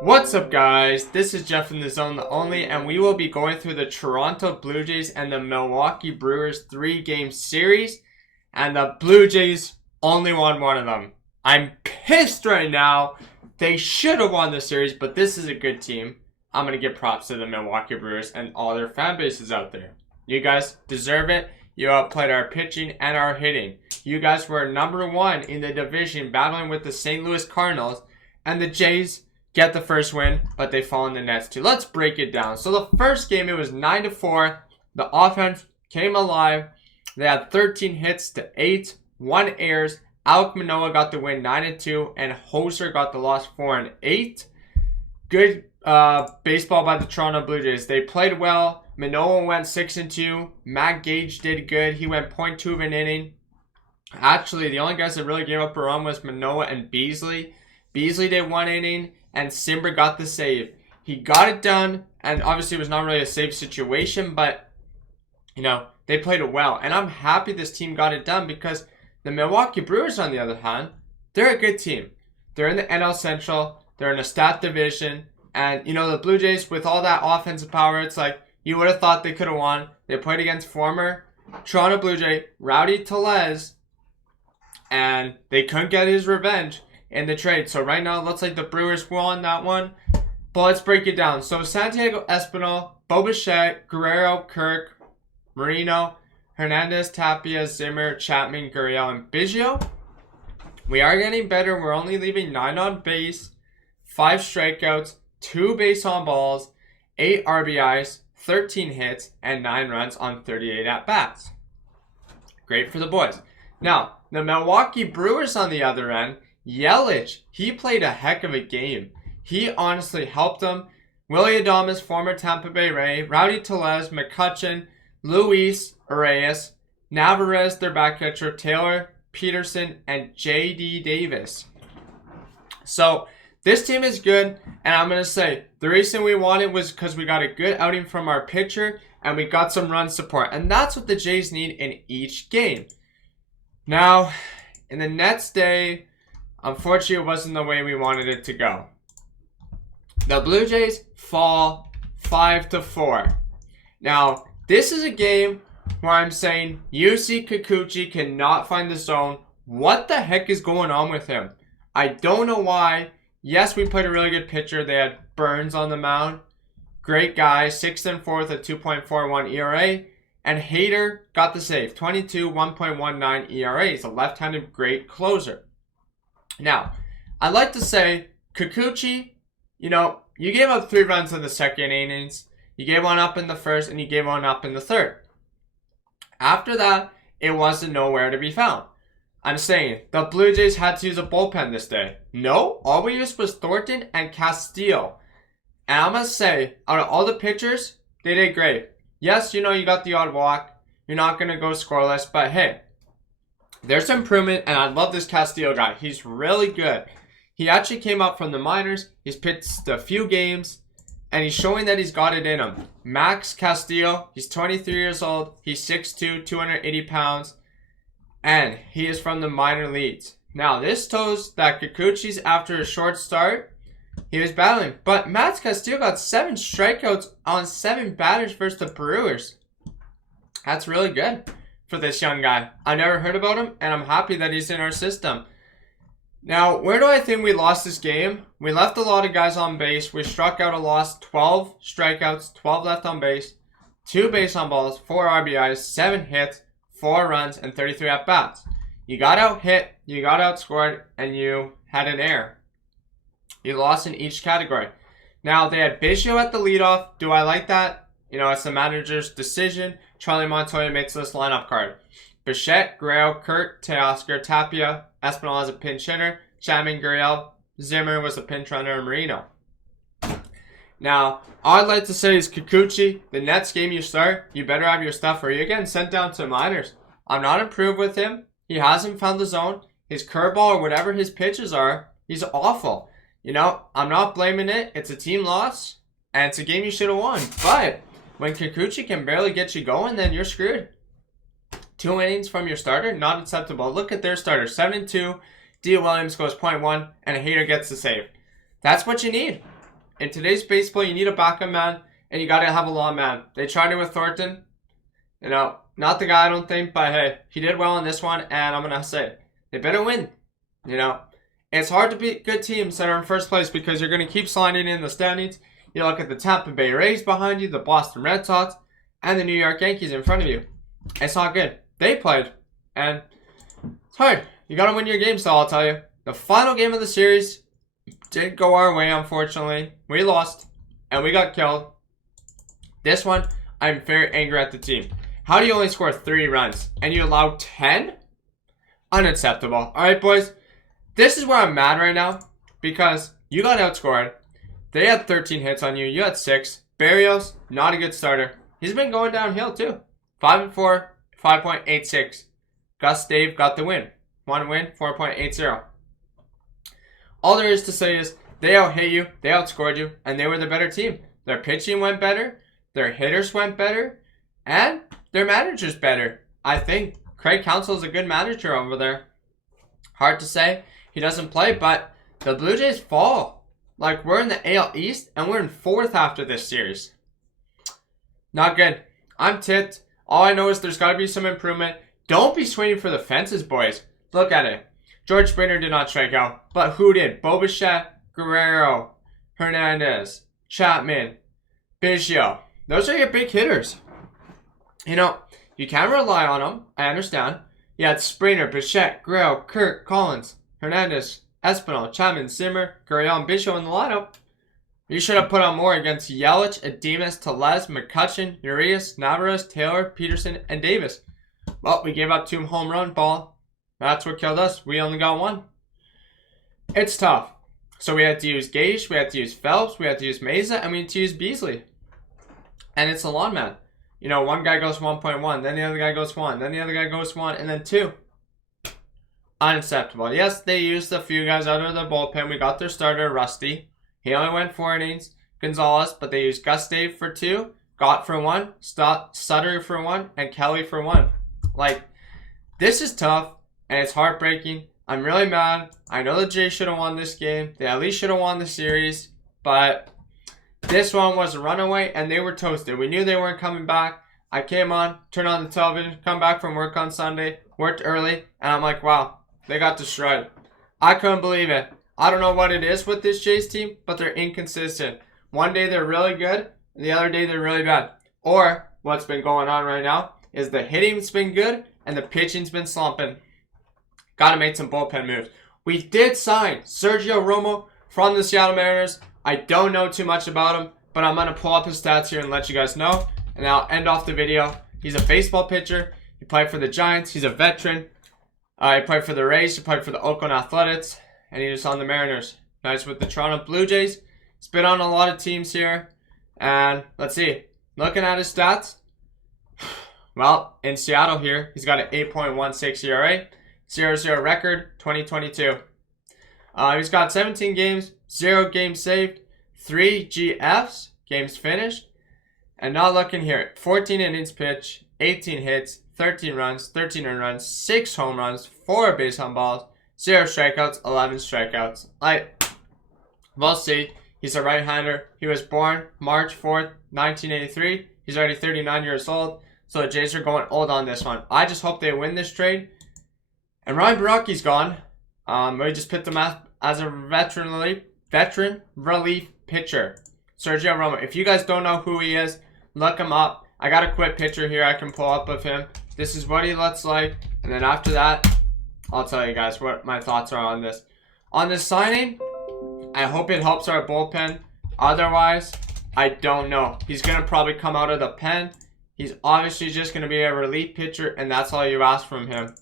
What's up, guys? This is Jeff in the Zone the Only, and we will be going through the Toronto Blue Jays and the Milwaukee Brewers 3-game series, and the Blue Jays only won one of them. I'm pissed right now. They should have won the series, but this is a good team. I'm going to give props to the Milwaukee Brewers and all their fan bases out there. You guys deserve it. You outplayed our pitching and our hitting. You guys were number one in the division, battling with the St. Louis Cardinals, and the Jays get the first win, but they fall in the nets too. Let's break it down. So the first game, it was 9-4. The offense came alive. They had 13 hits to 8, 1 errors. Alek Manoah got the win 9-2, and Hoser got the loss 4-8. Good baseball by the Toronto Blue Jays. They played well. Manoah went 6-2. Matt Gage did good. He went .2 of an inning. Actually, the only guys that really gave up a run was Manoah and Beasley. Beasley did 1 inning, and Simber got the save. He got it done, and obviously it was not really a safe situation, but, they played it well. And I'm happy this team got it done because the Milwaukee Brewers, on the other hand, they're a good team. They're in the NL Central. They're in a stat division. And, the Blue Jays, with all that offensive power, it's like you would have thought they could have won. They played against former Toronto Blue Jay, Rowdy Tellez, and they couldn't get his revenge in the trade. So right now, it looks like the Brewers won that one. But let's break it down. So Santiago Espinal, Bo Bichette, Guerrero, Kirk, Marino, Hernandez, Tapia, Zimmer, Chapman, Gurriel, and Biggio. We are getting better. We're only leaving 9 on base, 5 strikeouts, 2 base on balls, 8 RBIs, 13 hits, and 9 runs on 38 at-bats. Great for the boys. Now, the Milwaukee Brewers on the other end, Yelich, he played a heck of a game. He honestly helped them. Willy Adames, former Tampa Bay Ray, Rowdy Tellez, McCutchen, Luis Arias, Navarez, their back catcher, Taylor, Peterson, and J.D. Davis. So, this team is good, and I'm going to say, the reason we won it was because we got a good outing from our pitcher, and we got some run support. And that's what the Jays need in each game. Now, in the next day, unfortunately, it wasn't the way we wanted it to go. The Blue Jays fall 5-4. Now, this is a game where I'm saying Yusei Kikuchi cannot find the zone. What the heck is going on with him? I don't know why. Yes, we played a really good pitcher. They had Burns on the mound. Great guy. 6th and 4th at 2.41 ERA. And Hader got the save. 22, 1.19 ERA. He's a left-handed great closer. Now, I'd like to say, Kikuchi, you gave up 3 runs in the second innings. You gave one up in the first, and you gave one up in the third. After that, it wasn't nowhere to be found. I'm saying, the Blue Jays had to use a bullpen this day. No, all we used was Thornton and Castillo. And I'm going to say, out of all the pitchers, they did great. Yes, you got the odd walk. You're not going to go scoreless, but hey, there's improvement, and I love this Castillo guy. He's really good. He actually came up from the minors. He's pitched a few games, and he's showing that he's got it in him. Max Castillo, he's 23 years old. He's 6'2", 280 pounds, and he is from the minor leagues. Now, this shows that Kikuchi's, after a short start, he was battling. But Max Castillo got 7 strikeouts on 7 batters versus the Brewers. That's really good for this young guy. I never heard about him, and I'm happy that he's in our system. Now, where do I think we lost this game? We left a lot of guys on base. We struck out a loss, 12 strikeouts, 12 left on base, 2 base on balls, 4 RBIs, 7 hits, 4 runs, and 33 at-bats. You got out-hit, you got outscored, and you had an error. You lost in each category. Now, they had Biggio at the leadoff. Do I like that? It's the manager's decision. Charlie Montoya makes this lineup card. Bichette, Guerrero, Kurt, Teoscar, Tapia, Espinal as a pinch hitter, Chapman, Gurriel, Zimmer was a pinch runner, and Marino. Now, all I'd like to say is Kikuchi, the next game you start, you better have your stuff, or you're getting sent down to minors. I'm not improved with him. He hasn't found the zone. His curveball or whatever his pitches are, he's awful. I'm not blaming it. It's a team loss, and it's a game you should have won. But when Kikuchi can barely get you going, then you're screwed. 2 innings from your starter, not acceptable. Look at their starter, 7-2. D. Williams goes .1, and a Hader gets the save. That's what you need. In today's baseball, you need a backup man, and you got to have a long man. They tried it with Thornton. You know, not the guy, I don't think, but hey, he did well in this one, and I'm going to say, they better win. You know, it's hard to beat good teams that are in first place because you're going to keep sliding in the standings. You look at the Tampa Bay Rays behind you, the Boston Red Sox, and the New York Yankees in front of you. It's not good. They played, and it's hard. You got to win your games, though, I'll tell you. The final game of the series didn't go our way, unfortunately. We lost, and we got killed. This one, I'm very angry at the team. How do you only score 3 runs, and you allow 10? Unacceptable. All right, boys. This is where I'm mad right now, because you got outscored. They had 13 hits on you. You had 6. Berrios, not a good starter. He's been going downhill, too. 5-4, 5.86. Gus Dave got the win. 1 win, 4.80. All there is to say is they out-hit you, they outscored you, and they were the better team. Their pitching went better, their hitters went better, and their manager's better. I think Craig Counsell is a good manager over there. Hard to say. He doesn't play, but the Blue Jays fall. Like, we're in the AL East, and we're in 4th after this series. Not good. I'm tipped. All I know is there's got to be some improvement. Don't be swinging for the fences, boys. Look at it. George Springer did not strike out, but who did? Bo Bichette, Guerrero, Hernandez, Chapman, Biggio. Those are your big hitters. You know, you can rely on them. I understand. You had Springer, Bichette, Guerrero, Kirk, Collins, Hernandez, Espinal, Chapman, Zimmer, Guerrero, and Biggio in the lineup. You should have put on more against Yelich, Ademas, Tellez, McCutchen, Urias, Navarez, Taylor, Peterson, and Davis. Well, we gave up 2 home run ball. That's what killed us. We only got 1. It's tough. So we had to use Gage, we had to use Phelps, we had to use Meza, and we had to use Beasley. And it's a lawn man. You know, one guy goes 1.1, then the other guy goes 1, then the other guy goes 1, and then 2. Unacceptable. Yes, they used a few guys out of the bullpen. We got their starter, Rusty. He only went 4 innings. Gonzalez, but they used Gus Dave for 2, Gott for 1, Sutter for 1, and Kelly for 1. Like, this is tough, and it's heartbreaking. I'm really mad. I know the Jays should have won this game. They at least should have won the series, but this one was a runaway, and they were toasted. We knew they weren't coming back. I came on, turned on the television, come back from work on Sunday, worked early, and I'm like, wow, they got destroyed. I couldn't believe it. I don't know what it is with this Jays team, but they're inconsistent. One day they're really good, and the other day they're really bad. Or, what's been going on right now, is the hitting's been good, and the pitching's been slumping. Gotta make some bullpen moves. We did sign Sergio Romo from the Seattle Mariners. I don't know too much about him, but I'm gonna pull up his stats here and let you guys know. And I'll end off the video. He's a baseball pitcher. He played for the Giants. He's a veteran. He played for the Rays. He played for the Oakland Athletics. And he was on the Mariners. Nice with the Toronto Blue Jays. He's been on a lot of teams here. And let's see. Looking at his stats. Well, in Seattle here, he's got an 8.16 ERA. 0-0 record, 2022. He's got 17 games, 0 games saved, 3 GFs, games finished. And now looking here, 14 innings pitched, 18 hits, 13 runs, 13 earned runs, 6 home runs, 4 base on balls, 0 strikeouts, 11 strikeouts. We'll see. He's a right-hander. He was born March 4th, 1983. He's already 39 years old. So the Jays are going old on this one. I just hope they win this trade. And Ryan Baraki's gone. We just picked him as a veteran relief pitcher. Sergio Romo. If you guys don't know who he is, look him up. I got a quick picture here I can pull up of him. This is what he looks like. And then after that, I'll tell you guys what my thoughts are on this. On this signing, I hope it helps our bullpen. Otherwise, I don't know. He's going to probably come out of the pen. He's obviously just going to be a relief pitcher, and that's all you ask from him.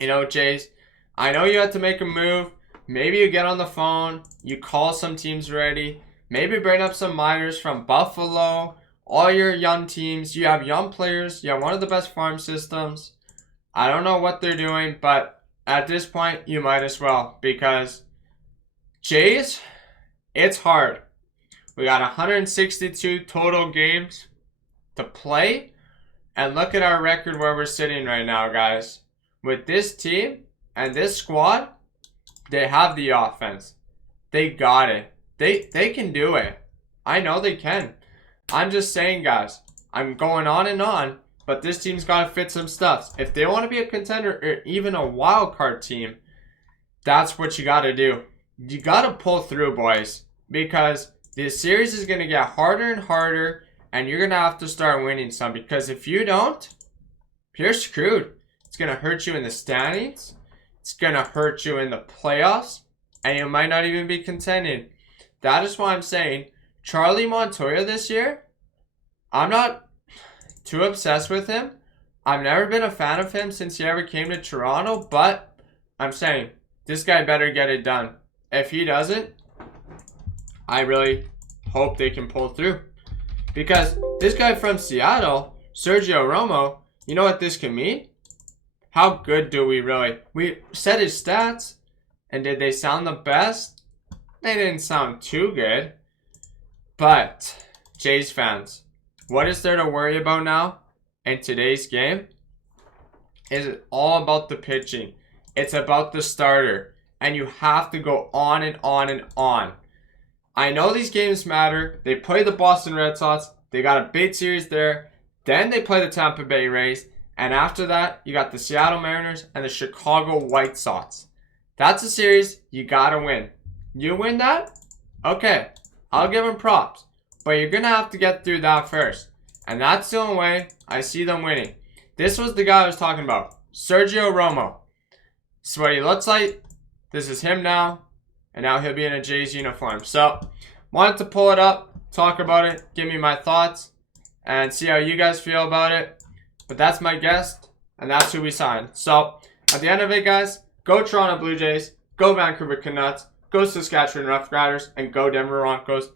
You know, Jays, I know you have to make a move. Maybe you get on the phone. You call some teams ready. Maybe bring up some minors from Buffalo. All your young teams. You have young players. You have one of the best farm systems. I don't know what they're doing, but at this point, you might as well. Because Jays, it's hard. We got 162 total games to play. And look at our record where we're sitting right now, guys. With this team and this squad, they have the offense. They got it. They can do it. I know they can. I'm just saying, guys. I'm going on and on, but this team's got to fit some stuff. If they want to be a contender or even a wild card team, that's what you got to do. You got to pull through, boys, because this series is going to get harder and harder, and you're going to have to start winning some, because if you don't, you're screwed. It's going to hurt you in the standings. It's going to hurt you in the playoffs, and you might not even be contending. That is why I'm saying Charlie Montoya this year, I'm not too obsessed with him. I've never been a fan of him since he ever came to Toronto, but I'm saying this guy better get it done. If he doesn't, I really hope they can pull through. Because this guy from Seattle, Sergio Romo, you know what this can mean? How good do we really? We said his stats, and did they sound the best? They didn't sound too good. But, Jays fans, what is there to worry about now in today's game? Is all about the pitching. It's about the starter. And you have to go on and on and on. I know these games matter. They play the Boston Red Sox. They got a big series there. Then they play the Tampa Bay Rays. And after that, you got the Seattle Mariners and the Chicago White Sox. That's a series you got to win. You win that? Okay. I'll give them props. But you're going to have to get through that first. And that's the only way I see them winning. This was the guy I was talking about. Sergio Romo. This is what he looks like. This is him now. And now he'll be in a Jays uniform. So, wanted to pull it up, talk about it, give me my thoughts, and see how you guys feel about it. But that's my guest, and that's who we signed. So, at the end of it, guys, go Toronto Blue Jays, go Vancouver Canucks, go Saskatchewan Roughriders, and go Denver Broncos.